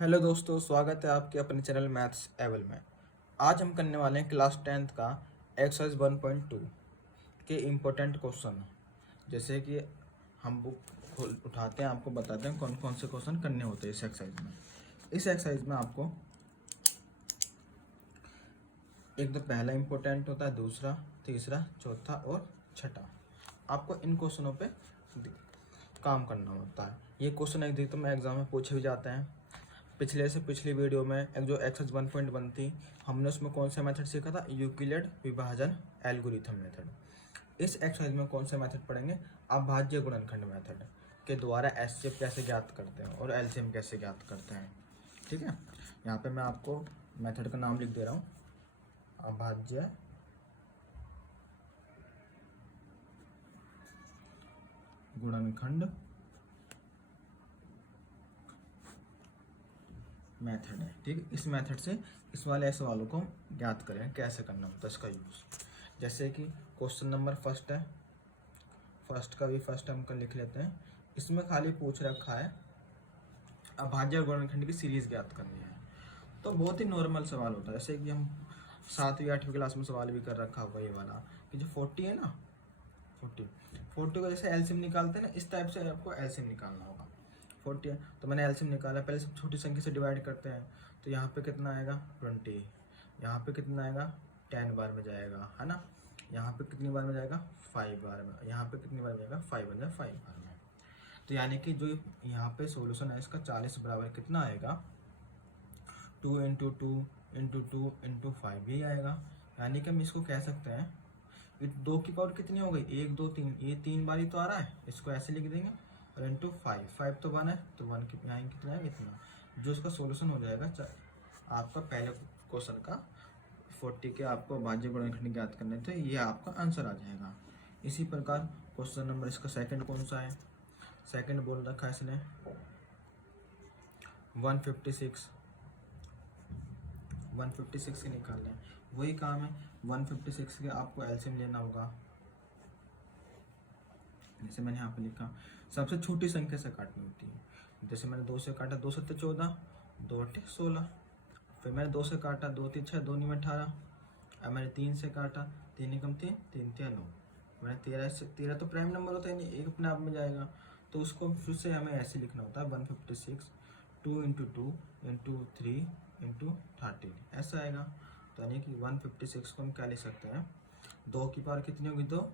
Hello दोस्तों, स्वागत है आपके अपने चैनल मैथ्स एवल में। आज हम करने वाले हैं क्लास 10th का एक्सरसाइज 1.2 के इम्पोर्टेंट क्वेश्चन। जैसे कि हम बुक खोल उठाते हैं, आपको बताते हैं कौन कौन से क्वेश्चन करने होते हैं इस एक्सरसाइज में। इस एक्सरसाइज में आपको एक तो पहला इम्पोर्टेंट होता है, दूसरा, तीसरा, चौथा और छठा। आपको इन क्वेश्चनों पे काम करना होता है। ये क्वेश्चन अधिकतम एग्जाम में पूछे भी जाते हैं। पिछले से पिछली वीडियो में एक जो एक्सरसाइज 1.1 थी, हमने उसमें कौन सा मेथड सीखा था? यूक्लिड विभाजन एल्गोरिथम मेथड। इस एक्सरसाइज में कौन सा मेथड पढ़ेंगे? अभाज्य गुणनखंड मेथड के द्वारा एचसीएफ कैसे ज्ञात करते हैं और एलसीएम कैसे ज्ञात करते हैं। ठीक है, यहाँ पे मैं आपको मेथड का नाम लिख दे रहा हूँ, अभाज्य गुणनखंड मेथड है। ठीक है, इस मेथड से इस वाले सवालों को ज्ञात करें कैसे करना होता है इसका यूज। जैसे कि क्वेश्चन नंबर फर्स्ट है, फर्स्ट का भी फर्स्ट हम कर लिख लेते हैं। इसमें खाली पूछ रखा है अभाज्य और गुणनखंड की सीरीज ज्ञात करनी है। तो बहुत ही नॉर्मल सवाल होता है, जैसे कि हम 7वीं 8वीं क्लास में सवाल भी कर रखा होगा ये वाला, कि जो 40 है ना, 40 को जैसे एलसीएम निकालते हैं ना, इस टाइप से आपको एलसीएम निकालना होगा। 40 है तो मैंने एलसीएम निकाला, पहले सब छोटी संख्या से डिवाइड करते हैं। तो यहाँ पे कितना आएगा? 20। यहाँ पे कितना आएगा? 10 बार में जाएगा, है ना। यहाँ पे कितनी बार में जाएगा? 5 बार में। यहाँ पे कितनी बार में जाएगा? 5 बार में। तो यानी कि जो यहाँ पे सोल्यूशन है इसका 40 बराबर कितना आएगा? 2 इंटू 2 इंटू 2 इंटू 5 ही आएगा। यानी कि हम इसको कह सकते हैं, ये 2 की पावर कितनी हो गई? 1 2 3, ये 3 बार ही तो आ रहा है, इसको ऐसे लिख देंगे। और इंटू 5 तो 1 है, तो 1 की यहाँ कितना है? इतना। जो इसका सोल्यूशन हो जाएगा आपका पहले क्वेश्चन का 40 के आपको भाज्य गुणनखंड ज्ञात करने, तो ये आपका आंसर आ जाएगा। इसी प्रकार क्वेश्चन नंबर इसका सेकंड कौन सा है? सेकंड बोल रखा है इसने 156 के निकालने हैं। वही काम है, 156 के आपको एलसीएम लेना होगा। जैसे मैंने यहाँ पे लिखा, सबसे छोटी संख्या से काटनी होती है। जैसे मैंने 2 से काटा, 2 7 14, 2 8 16। फिर मैंने 2 से काटा, 2 3 6, 2 9 18। अब मैंने 3 से काटा, 3 एकम 3, 3 3 9। मैंने 13 तो प्राइम नंबर होता है नहीं, एक अपने आप में जाएगा। तो उसको फिर से हमें ऐसे लिखना होता है 156 2 इंटू 2 इंटू 3 इंटू 13, ऐसा आएगा। तो यानी कि 156 को हम क्या लिख सकते हैं? 2 की पावर कितनी होगी? 2,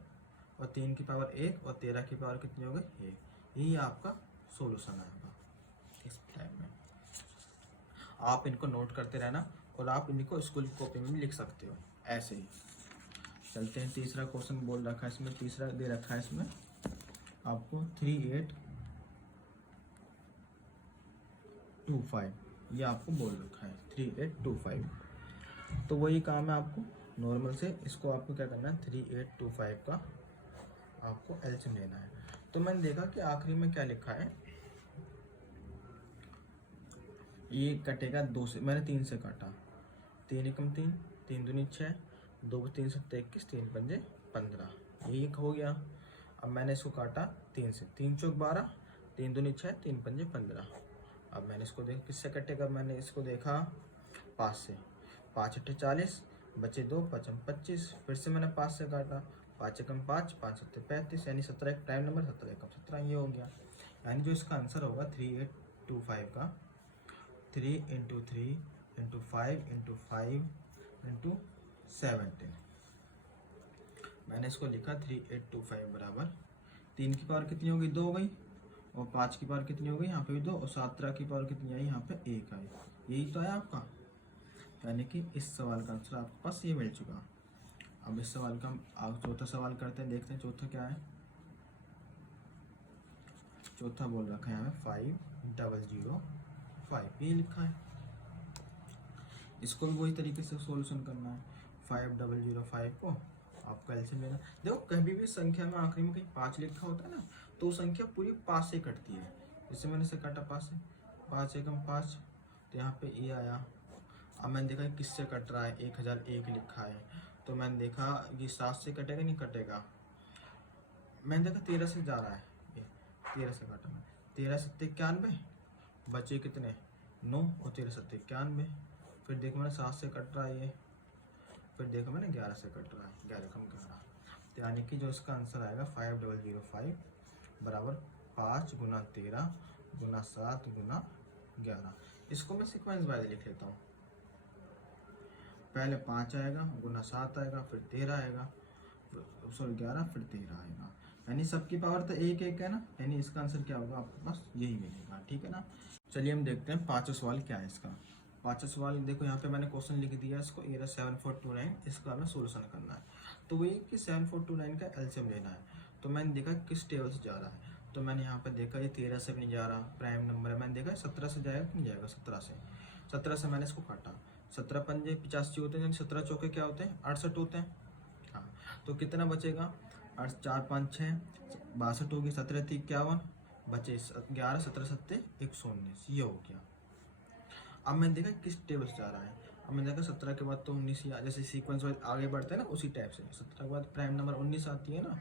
और 3 की पावर 1, और 13 की पावर कितनी हो गई? 1। यही आपका सोल्यूशन आएगा। इस टाइप में आप इनको नोट करते रहना, और आप इनको स्कूल की कॉपी में भी लिख सकते हो ऐसे ही। चलते हैं, तीसरा क्वेश्चन बोल रखा है इसमें, तीसरा दे रखा है इसमें आपको 3825, ये आपको बोल रखा है 3825। तो वही काम है, आपको नॉर्मल से इसको आपको क्या करना है? 3825 का आपको एलसीएम लेना है। तो मैंने देखा कि आखिरी में क्या लिखा है, ये कटेगा 2 से, मैंने 3 से काटा, 3 एकम 3, 3 दूनी 6, 2 3 7 21, 3 पंजे 15, यही हो गया। अब मैंने इसको काटा 3 से, 3 चौक 12, 3 दूनी 6, 3 पंजे 15। अब मैंने इसको देखा किससे कटेगा, मैंने इसको देखा 5 से, 5 अट्ठे 40, बचे 2, 5 25। फिर से मैंने 5 से काटा, 5 एकम 5, 5 सत्ते 35, यानी 17 एक प्राइम नंबर, 17 एकम 17, ये हो गया। यानी जो इसका आंसर होगा 3825 का 3 इंटू 3 इंटू 5 इंटू 5 इंटू 17, मैंने इसको लिखा 3825 बराबर 3 की पावर कितनी होगी? 2 हो गई, और 5 की पावर कितनी हो गई? यहाँ पे भी 2, और 17 की पावर कितनी आई? यहाँ पे 1 आई। यही तो है आपका, यानी कि इस सवाल का आंसर आपके पास ये मिल चुका। अब इस सवाल का हम चौथा सवाल करते हैं, देखते हैं चौथा क्या है। चौथा बोल रखा है हमें 5005, ये लिखा है। इसको भी वही तरीके से सॉल्यूशन करना है। 5005 को आपको एलसीएम लेना। देखो, कभी भी संख्या में आखिरी में कहीं 5 लिखा होता है ना, तो संख्या पूरी 5 से कटती है। जैसे मैंने से काटा 5 से, 5 एकम 5, तो यहाँ पे ये आया। अब मैंने देखा किससे कट रहा है, 1001 लिखा है, तो मैंने देखा ये 7 से कटेगा नहीं कटेगा। मैंने देखा 13 से जा रहा है, ये 13 से काटा मैं, 13 7 91, बचे कितने? 9 और 13 7 91। फिर देखो मैंने 7 से कट रहा है ये, फिर देखो मैंने 11 से कट रहा है, 11 कम 11। तो यानी कि जो इसका आंसर आएगा 5005 बराबर 5 गुना 13 गुना 7 गुना 11। इसको मैं सीक्वेंस वाइज लिख लेता हूँ। पहले 5 आएगा, गुना 7 आएगा, फिर 13 आएगा, सॉरी 11, फिर 13 आएगा। यानी सबकी पावर तो एक एक है ना, यानी इसका आंसर क्या होगा आपके पास यही मिलेगा, ठीक है ना। चलिए हम देखते हैं पांचवा सवाल क्या है इसका। पांचवा सवाल देखो यहाँ पे मैंने क्वेश्चन लिख दिया इसको, ये 7429, इसका हमें सोल्यूशन करना है। तो वो ये कि 7429 का एलसीएम लेना है। तो मैंने देखा किस टेबल से जा रहा है, तो मैंने यहाँ पे देखा ये 13 से भी नहीं जा रहा, प्राइम नंबर है, मैंने देखा 17 से जाएगा कि नहीं जाएगा, 17 से मैंने इसको काटा। 17 पंजे 85 होते हैं, 17 चौके क्या होते हैं 68 होते हैं। हाँ, तो कितना बचेगा 8 4 5 6 62 होगी, 17 थी 51 बचे 11, 17 7 119, ये हो गया। अब मैंने देखा किस टेबल से जा रहा है। अब मैंने देखा 17 के बाद तो 19 या जैसे सीक्वेंस वाइज आगे बढ़ते हैं ना, उसी टाइप से 17 के बाद प्राइम नंबर 19 आती है ना,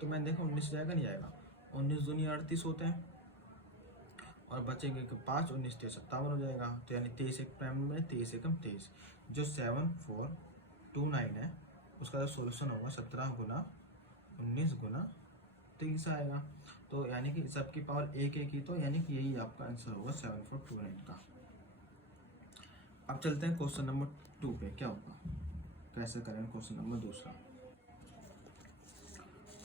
तो मैंने देखा 19 जाएगा नहीं जाएगा, 19 दूनी 38 होते हैं और बचेंगे कि 5 19 23 57 हो जाएगा। तो यानी 23 एक प्राइम नंबर है, 23 एकम 23, जो 7429 है उसका जो सोल्यूशन होगा 17 गुना 19 गुना 23 आएगा। तो यानी कि सबकी पावर एक एक ही, तो यानी कि यही आपका आंसर होगा 7429 का। अब चलते हैं क्वेश्चन नंबर 2 पे, क्या होगा कैसे करेंगे क्वेश्चन नंबर दूसरा।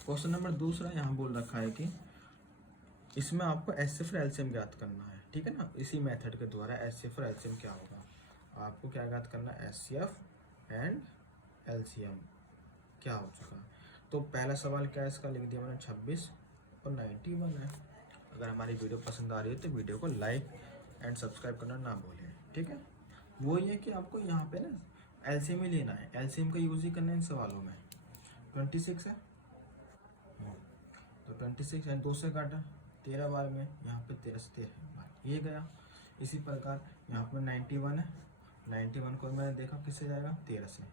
क्वेश्चन नंबर दूसरा यहाँ बोल रखा है कि इसमें आपको एचसीएफ और एलसीएम ज्ञात करना है, ठीक है ना। इसी मेथड के द्वारा एचसीएफ और एलसीएम क्या होगा, आपको क्या ज्ञात करना है, एचसीएफ एंड एलसीएम क्या हो चुका है। तो पहला सवाल क्या है इसका, लिख दिया मैंने 26 और 91 है। अगर हमारी वीडियो पसंद आ रही है तो वीडियो को लाइक एंड सब्सक्राइब करना ना भूलें, ठीक है। वो ये कि आपको यहाँ पे ना एलसीएम ही लेना है, एलसीएम का यूज ही करना है इन सवालों में। 26 है तो 26 है, 2 से काटा 13 बार में, यहाँ पे 13 से 13 बार ये गया। इसी प्रकार यहाँ पर 91 है, 91 को मैंने देखा किससे जाएगा 13 से,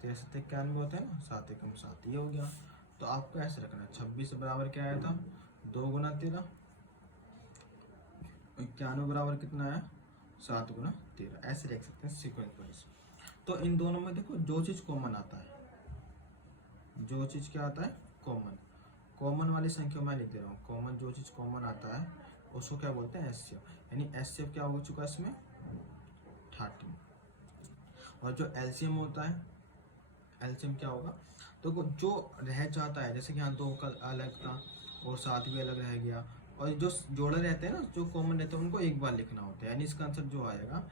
13 से 91 होते हैं ना, 7 एकम 7 ये हो गया। तो आपको ऐसे रखना है 26 बराबर क्या आया था 2 गुना 13, 91 बराबर कितना आया 7 गुना 13, ऐसे लिख सकते हैं सीक्वेंस वाइज। तो इन दोनों में देखो जो चीज़ कॉमन आता है, जो चीज़ क्या आता है कॉमन, कॉमन वाली संख्या मैं लिख दे रहा हूँ। कॉमन जो चीज़ कॉमन आता है उसको क्या बोलते हैं एचसीएफ, यानी एचसीएफ क्या हो चुका है इसमें 30। और जो एलसीएम होता है, एलसीएम क्या होगा, तो जो रह जाता है, जैसे कि यहाँ 2 का अलग था और 7 भी अलग रह गया, और जो जोड़े रहते हैं ना जो कॉमन रहते हैं उनको एक बार लिखना होता है। यानी इसका आंसर जो आएगा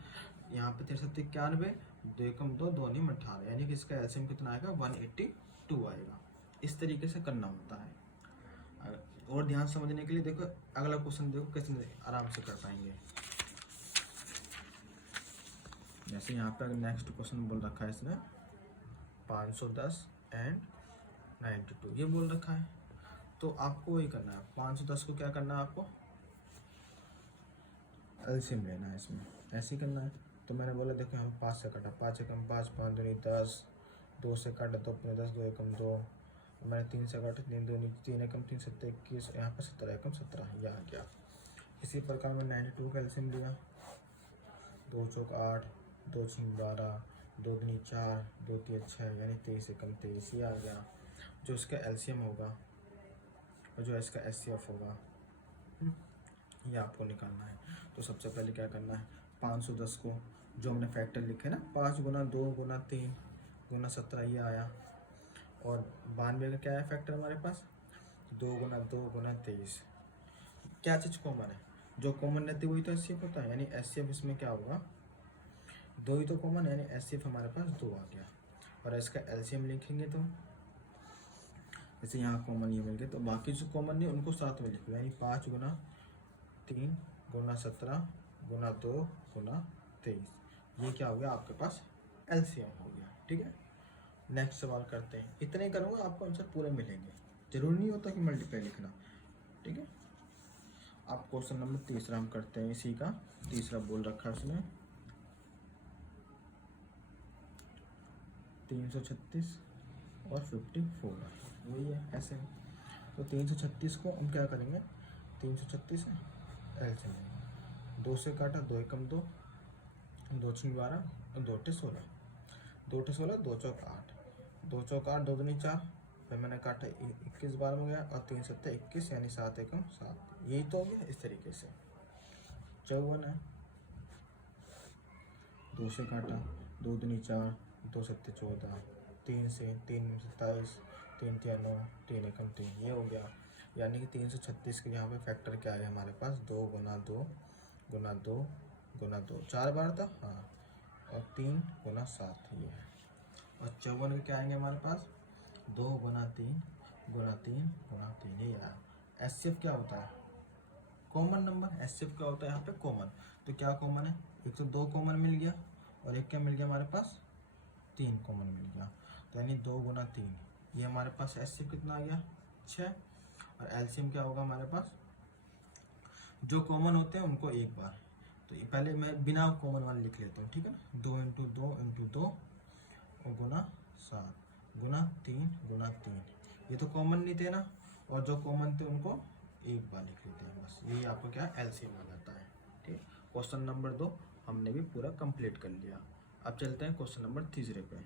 यहाँ पे 63 91 2 एकम 2 2 9 18, यानी कि इसका एलसीएम कितना आएगा 182 आएगा। इस तरीके से करना होता है। और ध्यान समझने के लिए देखो अगला क्वेश्चन, देखो कैसे आराम से कर पाएंगे। जैसे यहाँ पे नेक्स्ट क्वेश्चन बोल रखा है इसने 510 एंड 92 ये बोल रखा है, तो आपको वही करना है। 510 को क्या करना है आपको एलसीएम लेना है, इसमें ऐसे ही करना है। तो मैंने बोला देखो हम 5 से काटा, 5 एकम 5 5 दूनी 10, 2 से काटा तो 10 2 एकम 2, मैंने 3 से काटा 3 दूनी 3 एकम 3 7 21, यहाँ पर 17 एकम 17 यह आ गया। इसी प्रकार मैं 92 का एलसीएम लिया, 2 चौक 8 2 6 12 2 दूनी 4 2 3 6, यानी 23 एकम 23 ये आ गया। जो इसका एलसीएम होगा और जो इसका एचसीएफ होगा ये आपको निकालना है। तो सबसे पहले क्या करना है 510 को जो हमने फैक्टर लिखे ना 5 गुना 2 गुना 3 गुना 17 ये आया, और 92 का क्या है फैक्टर हमारे पास 2 गुना 2 गुना 23। क्या चीज़ कॉमन है, जो कॉमन रहती है वही तो एचसीएफ होता है, यानी एचसीएफ इसमें क्या होगा 2 ही तो कॉमन, यानी एचसीएफ हमारे पास 2 आ गया। और इसका एलसीएम लिखेंगे तो जैसे यहाँ कॉमन ये मिल गए, तो बाकी जो कॉमन नहीं उनको साथ में लिखो, यानी 5 गुना 3 गुना 17 गुना 2 गुना 23, ये क्या हो गया आपके पास एलसीएम हो गया, ठीक है। नेक्स्ट सवाल करते हैं, इतने ही करूँगा आपको आंसर पूरे मिलेंगे, जरूरी नहीं होता कि मल्टीप्लाई लिखना, ठीक है। अब क्वेश्चन नंबर तीसरा हम करते हैं, इसी का तीसरा बोल रखा है उसने 336 और 54 वही है ऐसे। तो 336 को हम क्या करेंगे 336 है एलसीएम, 2 से काटा 2 एकम 2 2 6 12 2 8 16, 2 8 16, 2 चौक 8, 2 चौक 8, 2 दूनी 4, फिर मैंने काटा 21 बार में गया और 3 7 21 यानी 7 एकम 7, यही तो हो गया। इस तरीके से 54 है, 2 से काटा 2 दूनी 4, 2 7 14, 3 से 3 27, 3 3 9, 3 एकम 3, ये हो गया। यानी कि 336 के यहाँ पे फैक्टर क्या है हमारे पास, 2 गुना 2 गुना 2 गुना 2, 4 बार था हाँ, और 3 गुना 7 ये है। और 54 के क्या आएंगे हमारे पास, 2 गुना 3 गुना 3 गुना 3, ये आया। एचसीएफ क्या होता है, कॉमन नंबर। एचसीएफ क्या होता है यहाँ पे, कॉमन। तो क्या कॉमन है, एक तो 2 कॉमन मिल गया और एक क्या मिल गया हमारे पास, 3 कॉमन मिल गया। तो यानी 2 गुना 3, ये हमारे पास एचसीएफ कितना आ गया, 6। और एलसीएम क्या होगा हमारे पास, जो कॉमन होते हैं उनको एक बार। तो ये पहले मैं बिना कॉमन वाले लिख लेता हूँ, ठीक है ना। 2 इंटू 2 इंटू 2 और गुना 7 गुना 3 गुना 3, ये तो कॉमन नहीं थे ना, और जो कॉमन थे उनको एक बार लिख लेते हैं बस। ये आपको क्या एलसीएम आ जाता है। ठीक, क्वेश्चन नंबर 2 हमने भी पूरा कंप्लीट कर लिया। अब चलते हैं क्वेश्चन नंबर 3 पे।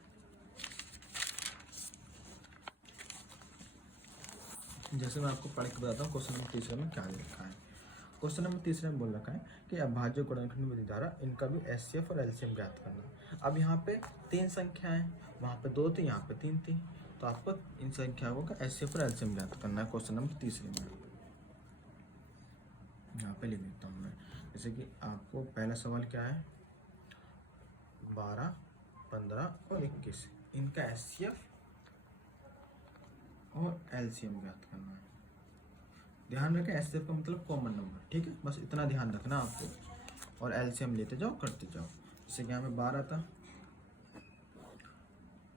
जैसे मैं आपको पढ़ के बताता हूँ क्वेश्चन नंबर 3 में क्या लिखा है। क्वेश्चन नंबर 3 में बोल रखा है कि अभाज्य गुणनखंड विधि द्वारा इनका भी एचसीएफ और एलसीएम ज्ञात करना। अब यहाँ पे 3 संख्या है, वहाँ पे 2 थी, यहाँ पे 3 थी, तो आपको इन संख्याओं का एचसीएफ और एलसीएम ज्ञात करना है। क्वेश्चन नंबर 3 में यहाँ पे लिख देता हूँ मैं। जैसे कि आपको पहला सवाल क्या है, 12 15 और 21, इनका एचसीएफ और एलसीएम ज्ञात करना है। ध्यान रखें एचसीएफ का मतलब कॉमन नंबर, ठीक है, बस इतना ध्यान रखना आपको। और एलसीएम लेते जाओ करते जाओ। जैसे कि यहाँ पे 12 था,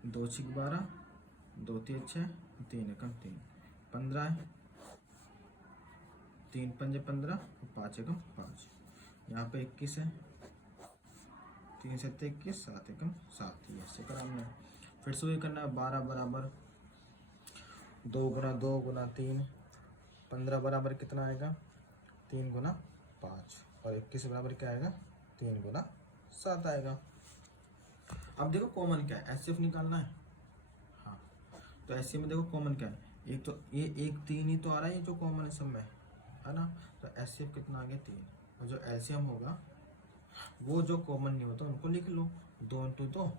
2 6 12, 2 3 6, 3 एकम 3, 15 है, 3 5 15 और 5 एकम 5। यहाँ पे 21 है, 3 7 21, 7 एकम 7, ये ऐसे कराना है। फिर से वही करना है, 12 बराबर 2 गुना 2 गुना 3, 15 बराबर कितना आएगा, 3 गुना 5, और 21 बराबर क्या आएगा, 3 गुना 7 आएगा। अब देखो कॉमन क्या है, एचसीएफ निकालना है। हाँ, तो एचसीएफ में देखो कॉमन क्या है, एक तो ये 1 3 ही तो आ रहा है, ये जो कॉमन है सब में, है ना। तो एचसीएफ कितना आ गया, 3। और जो एलसीएम होगा वो जो कॉमन नहीं होता उनको लिख लो, 2 इंटू 2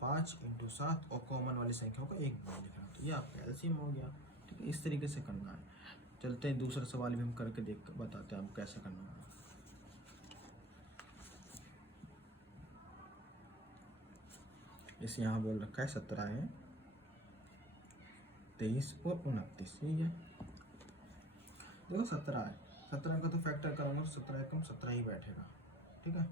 5 इंटू 7, और कॉमन वाली संख्याओं को एक बार लिखना, तो ये आपका एलसीएम हो गया। ठीक है, इस तरीके से करना है। चलते हैं दूसरा सवाल भी हम करके देख बताते हैं आपको कैसे करना है। इसे यहाँ बोल रखा है 17 है, 23 और 29, यही है। देखो 17 है, 17 का तो फैक्टर करूँगा तो 17 एकम 17 ही बैठेगा। ठीक है,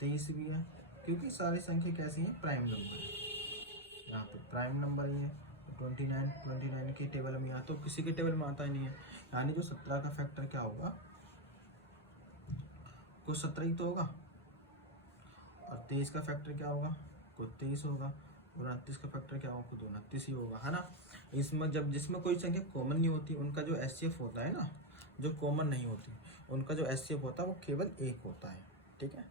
23 भी है, क्योंकि सारी संख्या कैसी है, प्राइम नंबर है। यहाँ पे प्राइम नंबर ही है, 29 की टेबल में, यहाँ तो किसी के टेबल में आता ही नहीं है। यानी जो 17 का फैक्टर क्या होगा, कुछ 17 ही तो होगा। और 23 का फैक्टर क्या होगा, कुछ 23 होगा। 29 का फैक्टर क्या होगा, खुद 29 ही होगा, है ना। इसमें जब जिसमें कोई संख्या कॉमन नहीं होती उनका जो एचसीएफ होता है ना, जो कॉमन नहीं होती उनका जो एचसीएफ होता है वो केवल 1 होता है। ठीक है,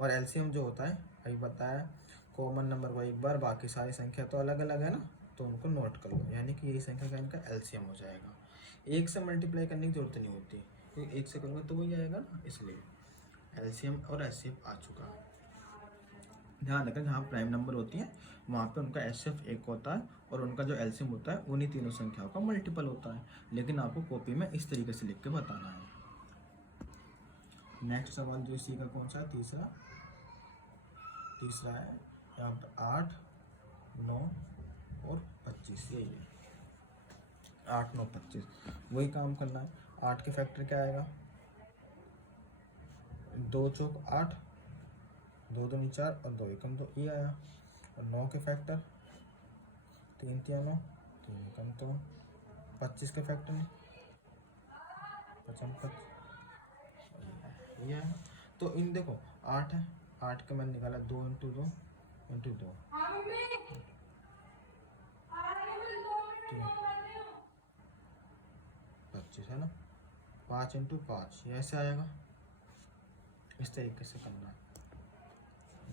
और एलसीएम जो होता है अभी बताया, कॉमन नंबर को एक बार, बाकी सारी संख्या तो अलग अलग है ना, तो उनको नोट कर लो। यानी कि यही संख्या का इनका एलसीएम हो जाएगा। 1 से मल्टीप्लाई करने की जरूरत नहीं होती, क्योंकि 1 से करूँगा तो वही आएगा ना, इसलिए एलसीएम और एचसीएफ आ चुका है। ध्यान रखें, जहाँ प्राइम नंबर होती है वहाँ पे उनका एचसीएफ 1 होता है, और उनका जो एलसीएम होता है उन्हीं तीनों संख्याओं का मल्टीपल होता है। लेकिन आपको कॉपी में इस तरीके से लिख के बताना है। नेक्स्ट सवाल जो इसी का कौन सा है, तीसरा है यहाँ पे 8 9 और 25, यही है 8 9 25, वही काम करना है। 8 के फैक्टर क्या आएगा, 2 चौक 8, 2 दूनी 4 और 2 एकम 2, ये आया। और 9 के फैक्टर 3 3 9, 3 एकम 2, 25 के फैक्टर में 55, ये आया। तो इन देखो 8 है, 8 के मैंने निकाला 2 इंटू 2 इंटू 2, 25 है ना, 5 इंटू 5, ये ऐसे आएगा। इस तरीके से करना है।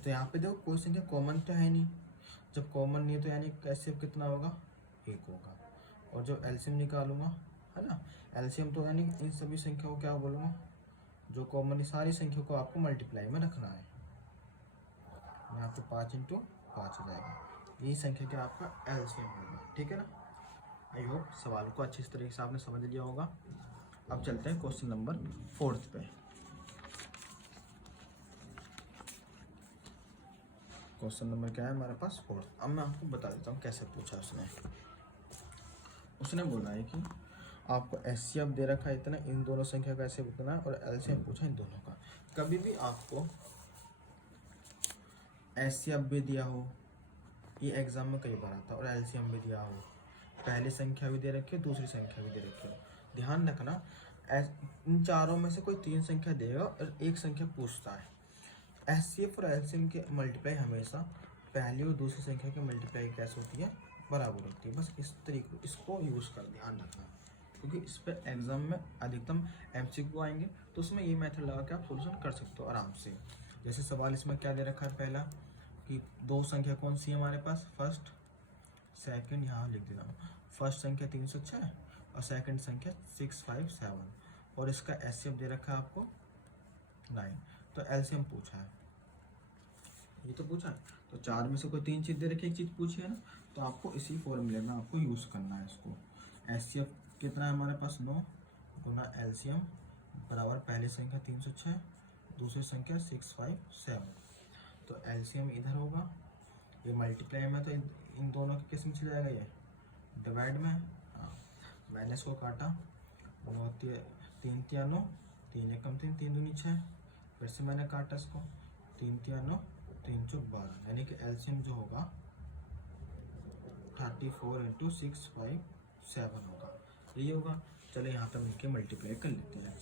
तो यहाँ पे देखो कोई संख्या कॉमन तो है नहीं, जब कॉमन नहीं है तो यानी कैसे कितना होगा, 1 होगा। और जो एलसीएम निकालूंगा, है ना, एलसीएम तो यानी इन सभी संख्याओं को क्या बोलूँगा, जो कॉमन सारी संख्याओं को आपको मल्टीप्लाई में रखना है। यहाँ पे 5 × 5 हो जाएगा, यही संख्या क्या आपका एलसीएम होगा। ठीक है ना। आई होप सवाल को अच्छी तरीके से आपने समझ लिया होगा। अब चलते हैं क्वेश्चन नंबर 4 पे। क्वेश्चन नंबर क्या है हमारे पास, 4। अब मैं आपको बता देता हूँ कैसे पूछा उसने बोला है कि आपको एचसीएफ दे रखा है इतना, इन दोनों संख्या का ऐसे उतना, और एलसीएम पूछा इन दोनों का। कभी भी आपको एचसीएफ भी दिया हो, ये एग्जाम में कई बार आता है, और एलसीएम भी दिया हो, पहली संख्या भी दे रखी है, दूसरी संख्या भी दे रखी हो, ध्यान रखना इन चारों में से कोई 3 संख्या देगा और एक संख्या पूछता है। एचसीएफ और एलसीएम के मल्टीप्लाई हमेशा पहली और दूसरी संख्या की मल्टीप्लाई कैसे होती है, बराबर होती है। बस इस तरीके इसको यूज़ कर ध्यान रखना, क्योंकि इस पर एग्जाम में अधिकतम एमसीक्यू आएंगे, तो उसमें ये मेथड लगा के आप सोल्यूशन कर सकते हो आराम से। जैसे सवाल इसमें क्या दे रखा है, पहला कि 2 संख्या कौन सी है हमारे पास, फर्स्ट सेकंड, यहाँ लिख देता हूँ। फर्स्ट संख्या 306 और सेकंड संख्या 657, और इसका एचसीएफ दे रखा है आपको 9। तो एलसीएम पूछा है, ये तो पूछा है, तो 4 में से कोई 3 चीज़ दे रखी, एक चीज़ पूछी है ना, तो आपको इसी फॉर्मूले में आपको यूज़ करना है इसको। एचसीएफ कितना है हमारे पास, 9 गुना एलसीएम बराबर पहली संख्या 306, दूसरी संख्या 657। तो एलसीएम इधर होगा, ये मल्टीप्लाई में तो इन दोनों के किस में चला जाएगा, ये डिवाइड में। हाँ, मैंने इसको काटा, 9 3 3 9, 3 एकम 3, 3 दूनी 6, फिर से मैंने काटा इसको, 3 3 9, 3 4 12, यानी कि एलसीएम जो होगा 34 × 657 होगा, यही होगा। चलो यहाँ पर मिलकर मल्टीप्लाई कर लेते हैं।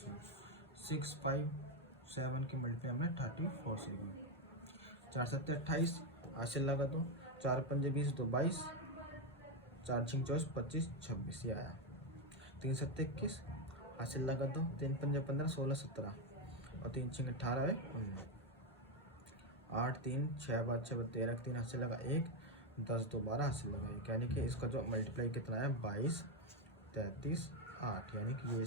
657 की मल्टीप्लाई हमने 34 से की, 4 7 28, हासिल लगा दो, 4 5 20 2 22, 4 6 24 25 26, ये आया। 3 7 21, हासिल लगा दो, 3 5 15 16 17, और 3 6 18 है 19, 8 3 6 5 6 13, 3 हासिल लगा 1, 10 2 12 हासिल लगा 1, यानी कि इसका जो मल्टीप्लाई कितना है 22 33 8, यानी कि ये